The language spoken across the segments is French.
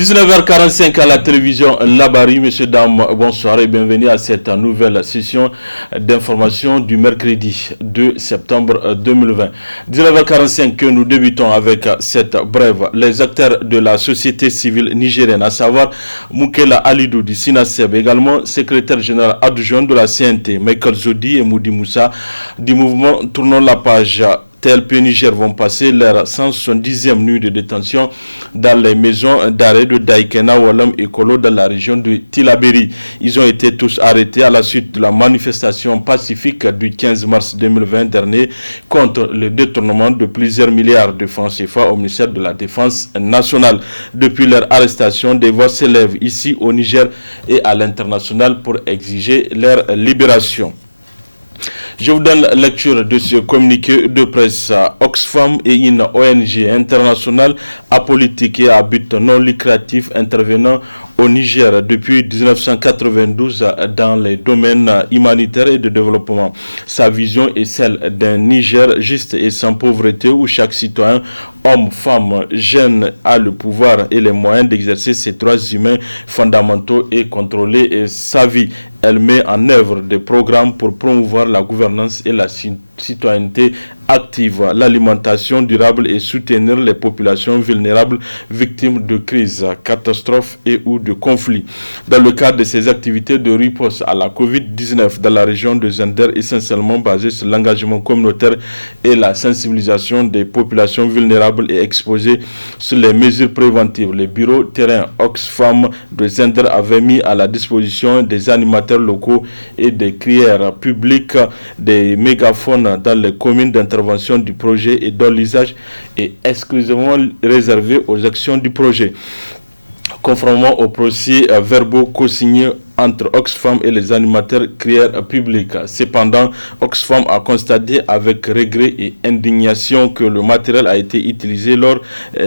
19h45 à la télévision Labari. Messieurs, dames, bonsoir et bienvenue à cette nouvelle session d'information du mercredi 2 septembre 2020. 19h45 que nous débutons avec cette brève. Les acteurs de la société civile nigérienne, à savoir Moukela Alidou du Sinaseb, également secrétaire général adjoint de la CNT, Michael Zodi et Moudi Moussa du mouvement Tournons la page TLP Niger vont passer leur 170e nuit de détention dans les maisons d'arrêt de Daïkena, Walam et Kolo dans la région de Tilaberi. Ils ont été tous arrêtés à la suite de la manifestation pacifique du 15 mars 2020 dernier contre le détournement de plusieurs milliards de francs CFA au ministère de la Défense nationale. Depuis leur arrestation, des voix s'élèvent ici au Niger et à l'international pour exiger leur libération. Je vous donne lecture de ce communiqué de presse. Oxfam est une ONG internationale apolitique et à but non lucratif intervenant au Niger depuis 1992 dans les domaines humanitaires et de développement. Sa vision est celle d'un Niger juste et sans pauvreté où chaque citoyen, homme, femme, jeune a le pouvoir et les moyens d'exercer ses droits humains fondamentaux et contrôler sa vie. Elle met en œuvre des programmes pour promouvoir la gouvernance et la citoyenneté active, l'alimentation durable et soutenir les populations vulnérables victimes de crises, catastrophes et ou de conflits. Dans le cadre de ces activités de riposte à la COVID-19 dans la région de Zender, essentiellement basées sur l'engagement communautaire et la sensibilisation des populations vulnérables et exposées sur les mesures préventives, les bureaux terrain Oxfam de Zender avaient mis à la disposition des animateurs locaux et des crières publiques des mégaphones dans les communes d'intervention du projet et dont l'usage est exclusivement réservé aux actions du projet. Conformément aux procès verbaux co-signés entre Oxfam et les animateurs crières publics. Cependant, Oxfam a constaté avec regret et indignation que le matériel a été utilisé lors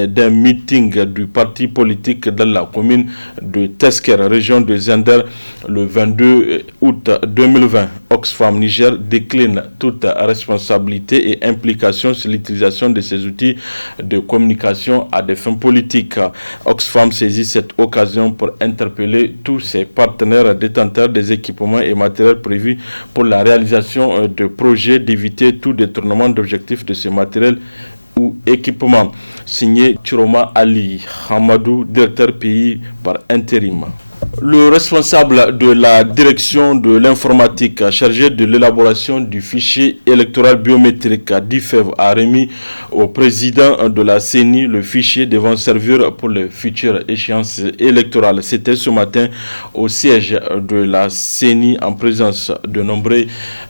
d'un meeting du parti politique dans la commune de Tesker, région de Zender, le 22 août 2020. Oxfam Niger décline toute responsabilité et implication sur l'utilisation de ces outils de communication à des fins politiques. Oxfam saisit cette occasion pour interpeller tous ses partenaires détenteurs des équipements et matériels prévus pour la réalisation de projets d'éviter tout détournement d'objectifs de ces matériels ou équipements. Signé Chiroma Ali Hamadou, directeur pays par intérim. Le responsable de la direction de l'informatique chargé de l'élaboration du fichier électoral biométrique DIFEV a remis au président de la CENI le fichier devant servir pour les futures échéances électorales. C'était ce matin au siège de la CENI en présence de nombreux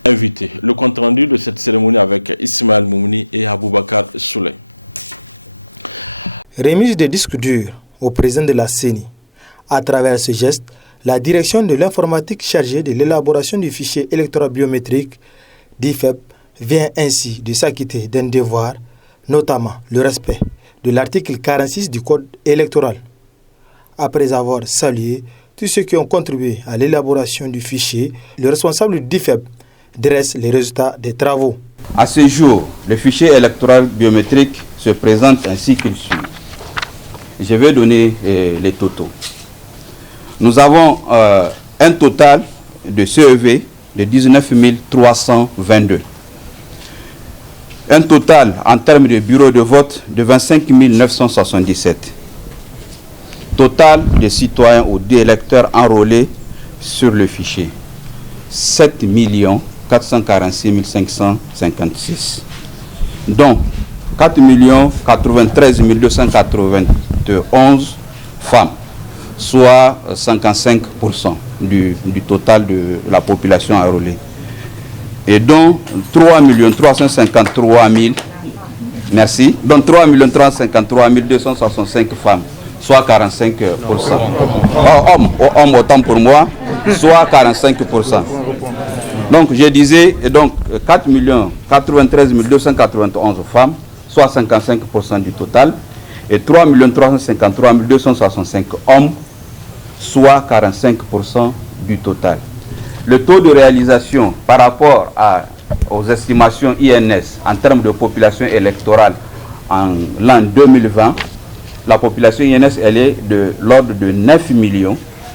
invités. Le compte rendu de cette cérémonie avec Ismaël Moumouni et Aboubakar Souley. Remise de disques durs au président de la CENI. À travers ce geste, la direction de l'informatique chargée de l'élaboration du fichier électoral biométrique, DIFEB, vient ainsi de s'acquitter d'un devoir, notamment le respect de l'article 46 du Code électoral. Après avoir salué tous ceux qui ont contribué à l'élaboration du fichier, le responsable du DIFEB dresse les résultats des travaux. À ce jour, le fichier électoral biométrique se présente ainsi qu'il suit. Je vais donner les totaux. Nous avons un total de CEV de 19 322. Un total en termes de bureaux de vote de 25 977. Total de citoyens ou d'électeurs enrôlés sur le fichier. 7 446 556. Dont 4 93 291 femmes, soit 55% du total de la population enrôlée. Et dont 3 353 000, merci, dont 3 353 265 femmes, soit 45%. Hommes autant pour moi, soit 45%. Donc je disais, donc 4 93 291 femmes, soit 55% du total, et 3 353 265 hommes, soit 45% du total. Le taux de réalisation par rapport aux estimations INS en termes de population électorale en l'an 2020 la population INS, elle est de l'ordre de 9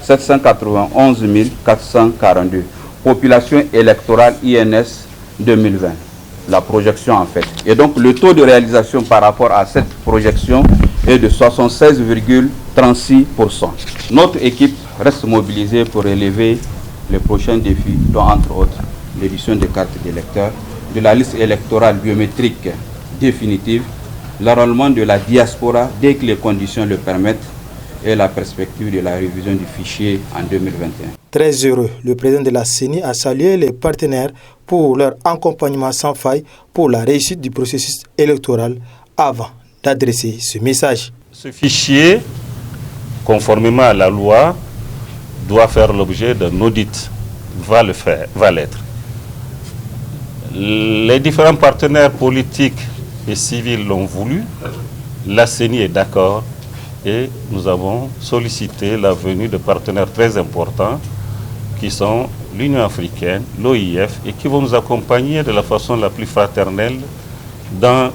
791 442. Population électorale INS 2020. La projection en fait. Et donc le taux de réalisation par rapport à cette projection est de 76,36%. Notre équipe reste mobilisée pour relever les prochains défis, dont entre autres l'édition des cartes d'électeurs, de la liste électorale biométrique définitive, l'enrôlement de la diaspora dès que les conditions le permettent et la perspective de la révision du fichier en 2021. Très heureux, le président de la CENI a salué les partenaires pour leur accompagnement sans faille pour la réussite du processus électoral avant d'adresser ce message. Ce fichier, conformément à la loi, doit faire l'objet d'un audit, va l'être. Les différents partenaires politiques et civils l'ont voulu, la CENI est d'accord et nous avons sollicité la venue de partenaires très importants qui sont l'Union africaine, l'OIF et qui vont nous accompagner de la façon la plus fraternelle dans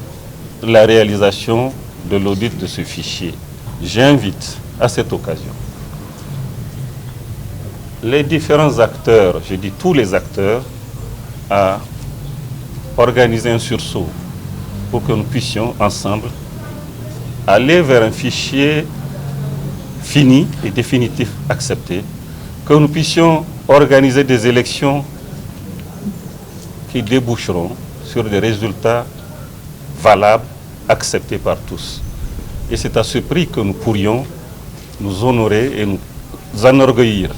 la réalisation de l'audit de ce fichier. J'invite à cette occasion les différents acteurs, je dis tous les acteurs, à organiser un sursaut pour que nous puissions ensemble aller vers un fichier fini et définitif accepté, que nous puissions organiser des élections qui déboucheront sur des résultats valables, acceptés par tous. Et c'est à ce prix que nous pourrions nous honorer et nous enorgueillir.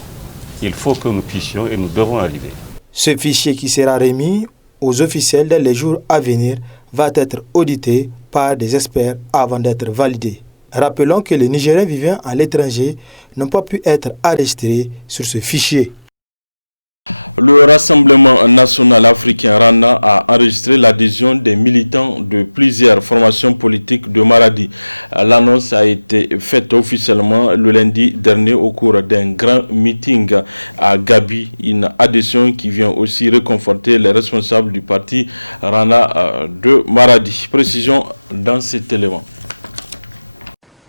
Il faut que nous puissions et nous devons arriver. Ce fichier qui sera remis aux officiels dans les jours à venir va être audité par des experts avant d'être validé. Rappelons que les Nigériens vivant à l'étranger n'ont pas pu être enregistrés sur ce fichier. Le Rassemblement national africain RANA a enregistré l'adhésion des militants de plusieurs formations politiques de Maradi. L'annonce a été faite officiellement le lundi dernier au cours d'un grand meeting à Gabi, une adhésion qui vient aussi réconforter les responsables du parti RANA de Maradi. Précision dans cet élément.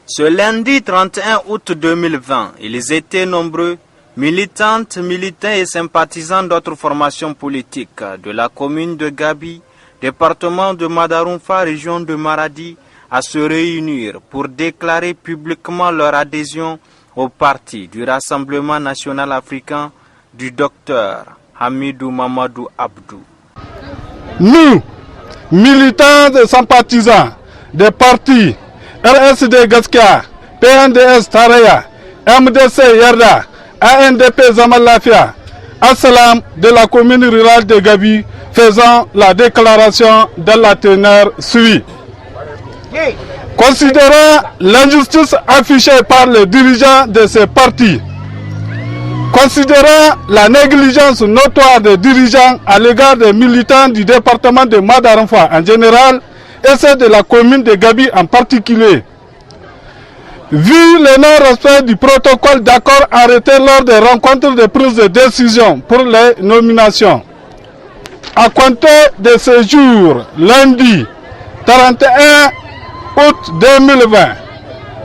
Ce lundi 31 août 2020, ils étaient nombreux, militantes, militants et sympathisants d'autres formations politiques de la commune de Gabi, département de Madarumfa, région de Maradi, à se réunir pour déclarer publiquement leur adhésion au parti du Rassemblement national africain du docteur Hamidou Mamadou Abdou. Nous, militants et sympathisants des partis RSD Gaskia, PNDS Taraya, MDC Yerda, ANDP Zamalafia, Assalam de la commune rurale de Gabi, faisant la déclaration de la teneur suivie. Considérant l'injustice affichée par les dirigeants de ces partis, considérant la négligence notoire des dirigeants à l'égard des militants du département de Madarumfa en général et ceux de la commune de Gabi en particulier, vu le non-respect du protocole d'accord arrêté lors des rencontres de prise de décision pour les nominations, à compter de ce jour, lundi 31 août 2020,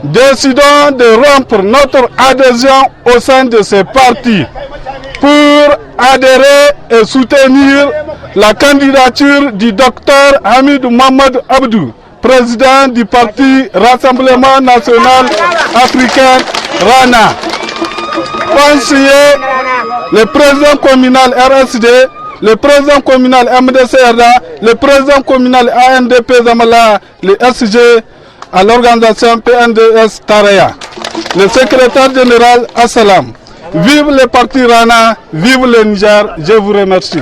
décidons de rompre notre adhésion au sein de ces partis pour adhérer et soutenir la candidature du docteur Hamidou Mamadou Abdou, président du parti Rassemblement national africain RANA. Conseiller le président communal RSD, le président communal MDCRA, le président communal ANDP Zamala, le SG à l'organisation PNDS Taraya, le secrétaire général Assalam. Vive le parti RANA, vive le Niger, je vous remercie.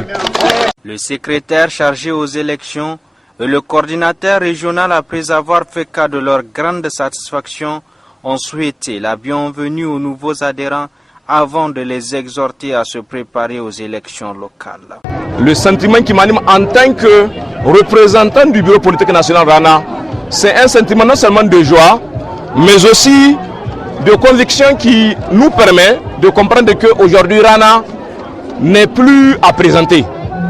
Le secrétaire chargé aux élections et le coordinateur régional, après avoir fait cas de leur grande satisfaction, ont souhaité la bienvenue aux nouveaux adhérents avant de les exhorter à se préparer aux élections locales. Le sentiment qui m'anime en tant que représentant du bureau politique national RANA, c'est un sentiment non seulement de joie, mais aussi de conviction qui nous permet de comprendre qu'aujourd'hui RANA n'est plus à présenter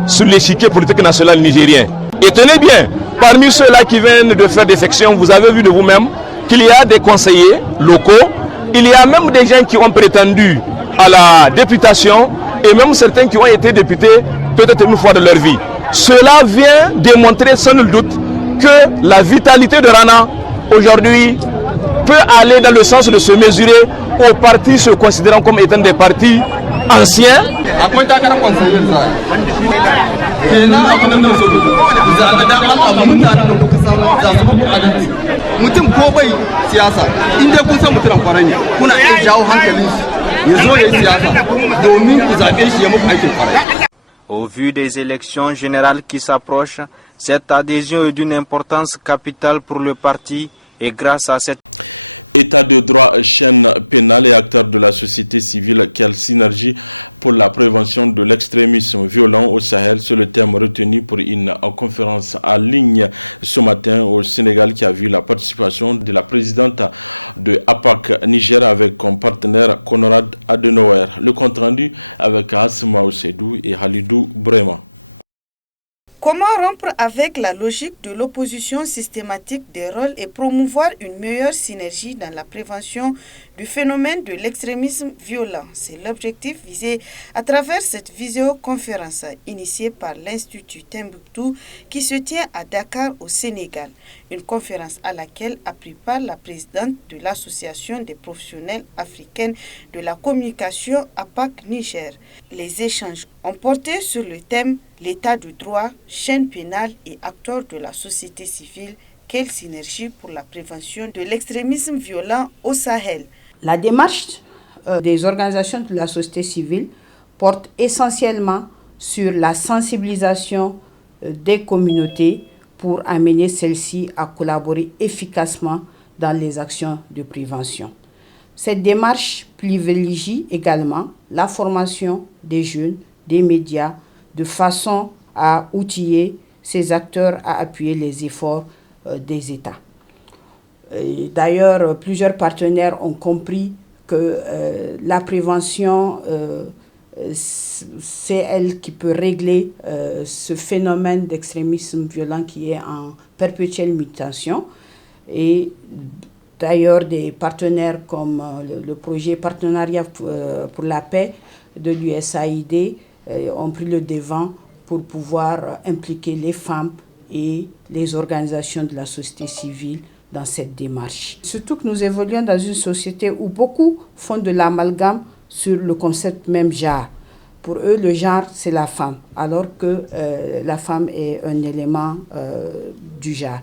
sur l'échiquier politique national nigérien. Et tenez bien, parmi ceux-là qui viennent de faire défection, vous avez vu de vous-même qu'il y a des conseillers locaux, il y a même des gens qui ont prétendu à la députation et même certains qui ont été députés peut-être une fois de leur vie. Cela vient démontrer sans nul doute que la vitalité de Rana aujourd'hui peut aller dans le sens de se mesurer aux partis se considérant comme étant des partis anciens. Au vu des élections générales qui s'approchent, cette adhésion est d'une importance capitale pour le parti et grâce à cette État de droit, chaîne pénale et acteurs de la société civile, quelle synergie pour la prévention de l'extrémisme violent au Sahel, c'est le thème retenu pour une conférence en ligne ce matin au Sénégal qui a vu la participation de la présidente de APAC Niger avec comme partenaire Konrad Adenauer. Le compte rendu avec Asma Osedou et Halidou Brema. Comment rompre avec la logique de l'opposition systématique des rôles et promouvoir une meilleure synergie dans la prévention du phénomène de l'extrémisme violent? C'est l'objectif visé à travers cette visioconférence initiée par l'Institut Timbuktu qui se tient à Dakar au Sénégal. Une conférence à laquelle a pris part la présidente de l'Association des professionnels africaines de la communication APAC Niger. Les échanges ont porté sur le thème l'état de droit, chaîne pénale et acteurs de la société civile, quelle synergie pour la prévention de l'extrémisme violent au Sahel. La démarche des organisations de la société civile porte essentiellement sur la sensibilisation des communautés pour amener celles-ci à collaborer efficacement dans les actions de prévention. Cette démarche privilégie également la formation des jeunes, des médias, de façon à outiller ces acteurs à appuyer les efforts des États. D'ailleurs, plusieurs partenaires ont compris que la prévention, c'est elle qui peut régler ce phénomène d'extrémisme violent qui est en perpétuelle mutation. Et d'ailleurs, des partenaires comme le projet Partenariat pour la paix de l'USAID ont pris le devant pour pouvoir impliquer les femmes et les organisations de la société civile dans cette démarche. Surtout que nous évoluons dans une société où beaucoup font de l'amalgame sur le concept même genre. Pour eux, le genre, c'est la femme, alors que la femme est un élément du genre.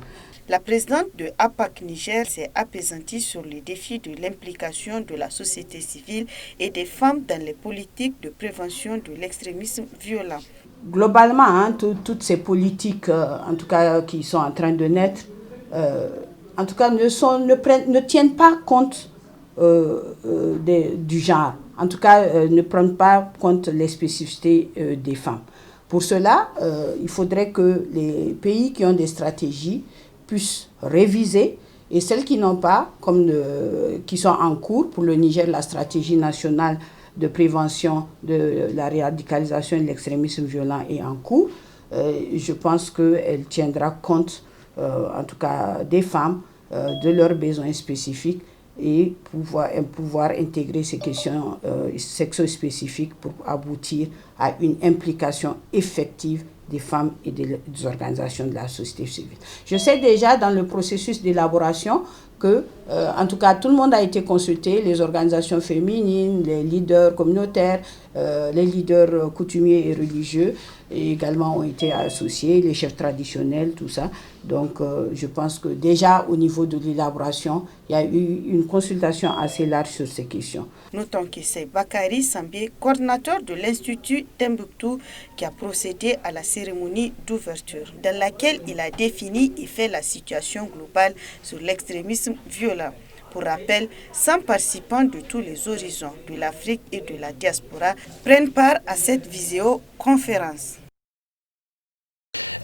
La présidente de APAC Niger s'est apaisantie sur les défis de l'implication de la société civile et des femmes dans les politiques de prévention de l'extrémisme violent. Globalement, toutes ces politiques, en tout cas qui sont en train de naître, en tout cas ne tiennent pas compte du genre. En tout cas, ne prennent pas compte les spécificités des femmes. Pour cela, il faudrait que les pays qui ont des stratégies puissent réviser et celles qui n'ont pas, qui sont en cours, pour le Niger, la stratégie nationale de prévention de la radicalisation et de l'extrémisme violent est en cours. Je pense qu'elle tiendra compte, en tout cas des femmes, de leurs besoins spécifiques et pouvoir intégrer ces questions sexo-spécifiques pour aboutir à une implication effective des femmes et des organisations de la société civile. Je sais déjà dans le processus d'élaboration que, en tout cas, tout le monde a été consulté, les organisations féminines, les leaders communautaires, les leaders coutumiers et religieux et également ont été associés, les chefs traditionnels, tout ça. Donc, je pense que déjà au niveau de l'élaboration, il y a eu une consultation assez large sur ces questions. Notons que c'est Bakary Sambé, coordinateur de l'Institut Timbuktu, qui a procédé à la cérémonie d'ouverture, dans laquelle il a défini et fait la situation globale sur l'extrémisme violent. Pour rappel, 100 participants de tous les horizons de l'Afrique et de la diaspora prennent part à cette visioconférence.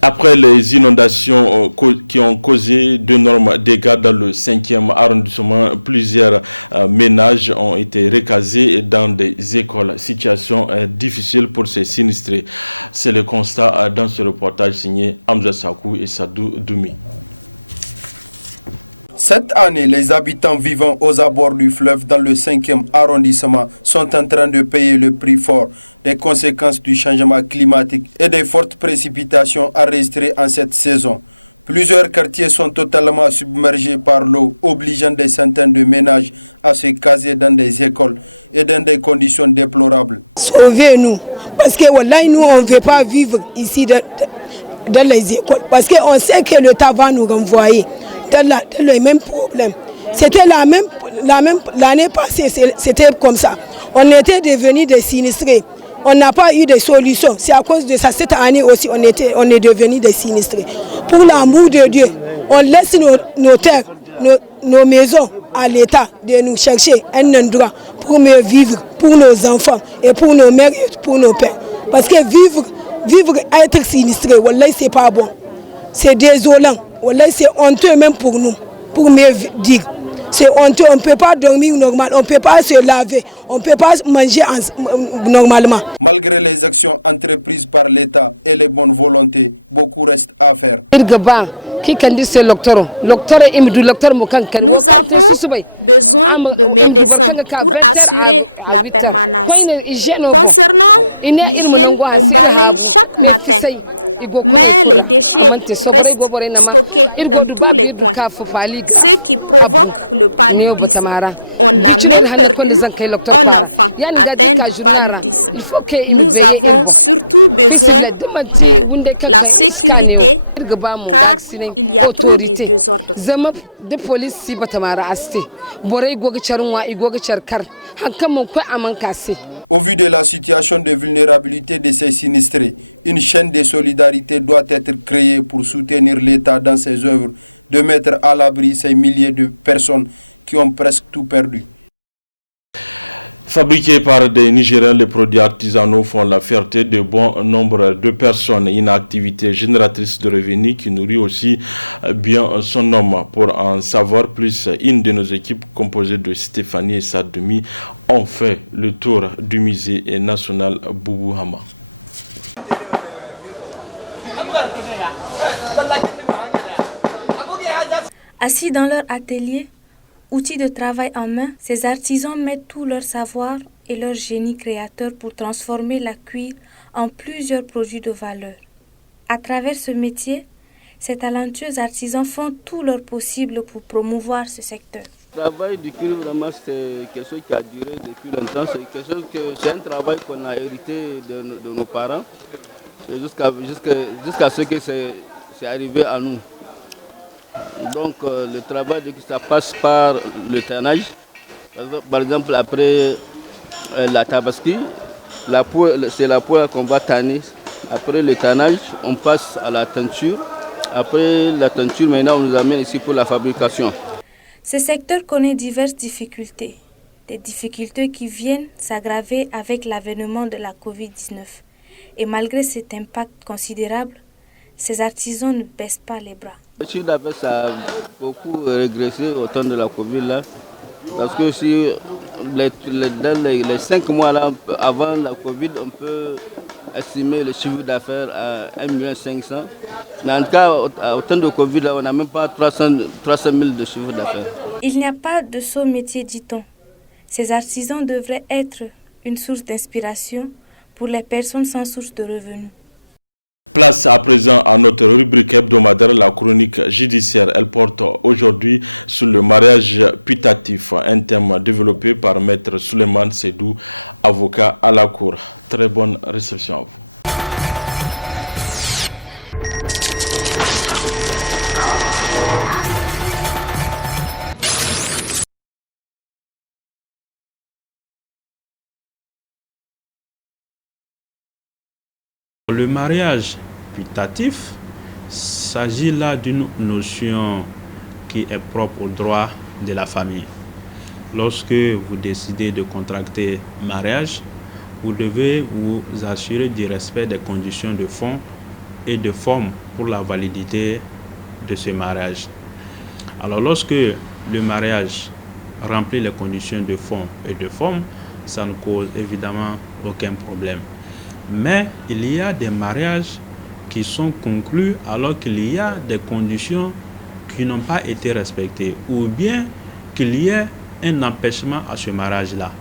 Après les inondations qui ont causé d'énormes dégâts dans le 5e arrondissement, plusieurs ménages ont été recasés dans des écoles. Situation difficile pour ces sinistrés. C'est le constat dans ce reportage signé Hamza Sakou et Sadou Doumi. Cette année, les habitants vivant aux abords du fleuve dans le 5e arrondissement sont en train de payer le prix fort des conséquences du changement climatique et des fortes précipitations enregistrées en cette saison. Plusieurs quartiers sont totalement submergés par l'eau, obligeant des centaines de ménages à se caser dans des écoles et dans des conditions déplorables. Sauvez-nous, parce que wallahi, nous, on ne veut pas vivre ici dans les écoles, parce qu'on sait que l'État va nous renvoyer dans le même problème. C'était l'année passée, c'était comme ça. On était devenus des sinistrés. On n'a pas eu de solution. C'est à cause de ça, cette année aussi, on est devenus des sinistrés. Pour l'amour de Dieu, on laisse nos terres, nos maisons à l'État de nous chercher un endroit pour mieux vivre, pour nos enfants et pour nos mères et pour nos pères. Parce que vivre être sinistré, wallahi, c'est pas bon. C'est désolant. Wallahi, c'est honteux même pour nous, pour mieux dire. C'est honteux, on ne peut pas dormir normal, on ne peut pas se laver, on ne peut pas manger normalement. Malgré les actions entreprises par l'État et les bonnes volontés, beaucoup reste à faire. Nous avons besoin de médecins pour assurer la permanence. Concernant l'hygiène, on balaye chaque matin. Mais les déchets restent stockés dans tous les coins, ce qui provoque le paludisme. On a même perdu un enfant atteint du paludisme. Nous avons surtout besoin de la sécurité car il y a trop de désordre. Au vu de la situation de vulnérabilité de ces sinistrés, une chaîne de solidarité doit être créée pour soutenir l'État dans ses œuvres de mettre à l'abri ces milliers de personnes qui ont presque tout perdu. Fabriqués par des Nigériens, les produits artisanaux font la fierté de bon nombre de personnes. Une activité génératrice de revenus qui nourrit aussi bien son homme. Pour en savoir plus, une de nos équipes composée de Stéphanie et Sadoumi ont fait le tour du musée national Boubou Hama. Assis dans leur atelier, outils de travail en main, ces artisans mettent tout leur savoir et leur génie créateur pour transformer la cuir en plusieurs produits de valeur. À travers ce métier, ces talentueux artisans font tout leur possible pour promouvoir ce secteur. Le travail du cuir, vraiment, c'est quelque chose qui a duré depuis longtemps. C'est un travail qu'on a hérité de nos parents jusqu'à ce que c'est arrivé à nous. Donc le travail, ça passe par le tannage. Par exemple, après la tabaski, c'est la peau qu'on va tanner. Après le tannage, on passe à la teinture. Après la teinture, maintenant, on nous amène ici pour la fabrication. Ce secteur connaît diverses difficultés. Des difficultés qui viennent s'aggraver avec l'avènement de la Covid-19. Et malgré cet impact considérable, ces artisans ne baissent pas les bras. Le chiffre d'affaires, ça a beaucoup régressé au temps de la Covid là, parce que si dans les 5 mois là, avant la Covid, on peut estimer le chiffre d'affaires à 1,5 million. Mais en tout cas, au temps de Covid là, on n'a même pas 300 000 de chiffre d'affaires. Il n'y a pas de sot métier, dit-on. Ces artisans devraient être une source d'inspiration pour les personnes sans source de revenus. Place à présent à notre rubrique hebdomadaire, la chronique judiciaire. Elle porte aujourd'hui sur le mariage putatif, un thème développé par Maître Souleymane Sedou, avocat à la Cour. Très bonne réception à vous. Le mariage putatif s'agit là d'une notion qui est propre au droit de la famille. Lorsque vous décidez de contracter mariage, vous devez vous assurer du respect des conditions de fond et de forme pour la validité de ce mariage. Alors lorsque le mariage remplit les conditions de fond et de forme, ça ne cause évidemment aucun problème. Mais il y a des mariages qui sont conclus alors qu'il y a des conditions qui n'ont pas été respectées, ou bien qu'il y ait un empêchement à ce mariage-là.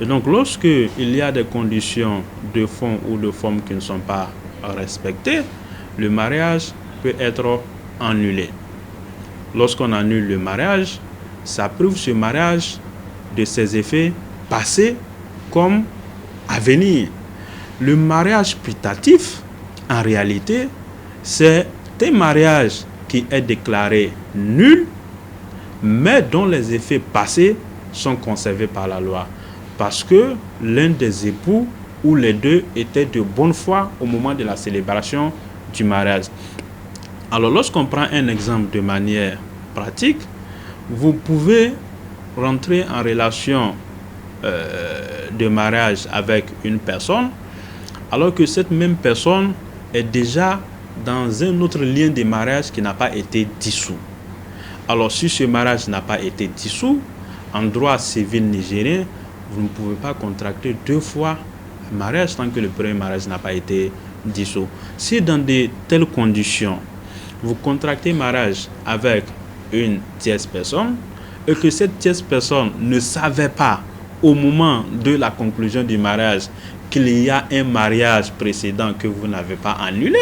Et donc, lorsque il y a des conditions de fond ou de forme qui ne sont pas respectées, le mariage peut être annulé. Lorsqu'on annule le mariage, ça prive ce mariage de ses effets passés comme à venir. Le mariage putatif, en réalité, c'est un mariage qui est déclaré nul, mais dont les effets passés sont conservés par la loi. Parce que l'un des époux ou les deux étaient de bonne foi au moment de la célébration du mariage. Alors, lorsqu'on prend un exemple de manière pratique, vous pouvez rentrer en relation de mariage avec une personne, alors que cette même personne est déjà dans un autre lien de mariage qui n'a pas été dissous. Alors, si ce mariage n'a pas été dissous, en droit civil nigérien, vous ne pouvez pas contracter deux fois un mariage tant que le premier mariage n'a pas été dissous. Si dans de telles conditions, vous contractez mariage avec une tierce personne et que cette tierce personne ne savait pas au moment de la conclusion du mariage qu'il y a un mariage précédent que vous n'avez pas annulé,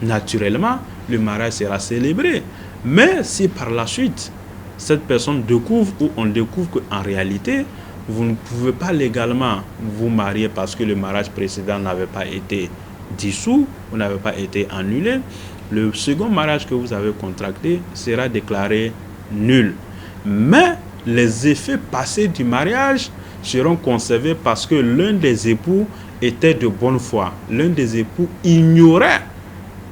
naturellement, le mariage sera célébré. Mais si par la suite, cette personne découvre ou on découvre qu'en réalité, vous ne pouvez pas légalement vous marier parce que le mariage précédent n'avait pas été dissous ou n'avait pas été annulé, le second mariage que vous avez contracté sera déclaré nul. Mais les effets passés du mariage seront conservés parce que l'un des époux était de bonne foi. L'un des époux ignorait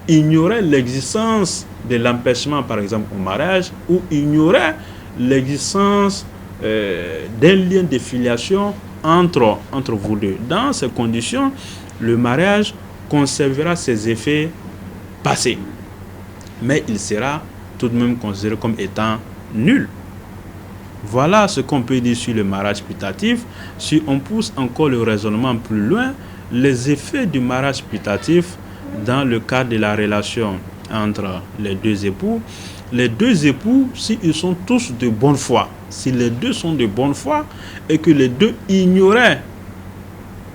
l'existence de l'empêchement, par exemple, au mariage, ou ignorait l'existence d'un lien de filiation entre vous deux. Dans ces conditions, le mariage conservera ses effets passés, mais il sera tout de même considéré comme étant nul. Voilà ce qu'on peut dire sur le mariage putatif. Si on pousse encore le raisonnement plus loin, les effets du mariage putatif dans le cadre de la relation entre les deux époux, s'ils sont tous de bonne foi, si les deux sont de bonne foi et que les deux ignoraient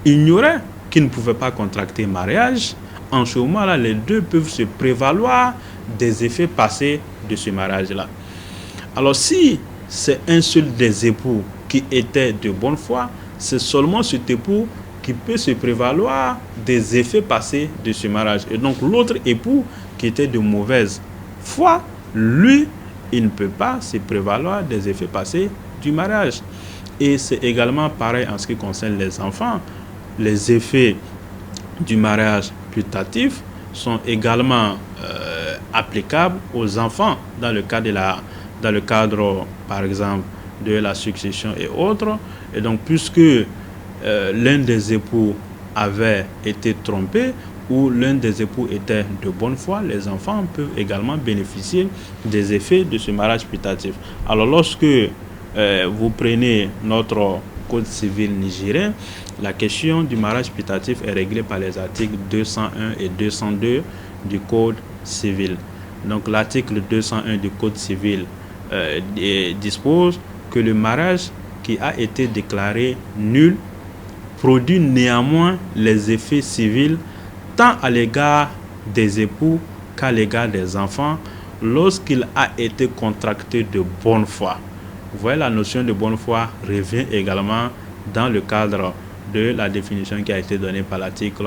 qu'ils ne pouvaient pas contracter mariage, en ce moment-là, les deux peuvent se prévaloir des effets passés de ce mariage-là. Alors, si c'est un seul des époux qui était de bonne foi, c'est seulement cet époux qui peut se prévaloir des effets passés de ce mariage. Et donc, l'autre époux qui était de mauvaise foi, lui, il ne peut pas se prévaloir des effets passés du mariage. Et c'est également pareil en ce qui concerne les enfants. Les effets du mariage putatif sont également applicables aux enfants dans le cadre, par exemple, de la succession et autres. Et donc, puisque l'un des époux avait été trompé ou l'un des époux était de bonne foi, les enfants peuvent également bénéficier des effets de ce mariage putatif. Alors, lorsque vous prenez notre Code civil nigérien, la question du mariage putatif est réglée par les articles 201 et 202 du Code civil. Donc, l'article 201 du Code civil dispose que le mariage qui a été déclaré nul produit néanmoins les effets civils tant à l'égard des époux qu'à l'égard des enfants lorsqu'il a été contracté de bonne foi. Vous voyez, la notion de bonne foi revient également dans le cadre de la définition qui a été donnée par l'article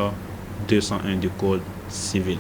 201 du Code civil.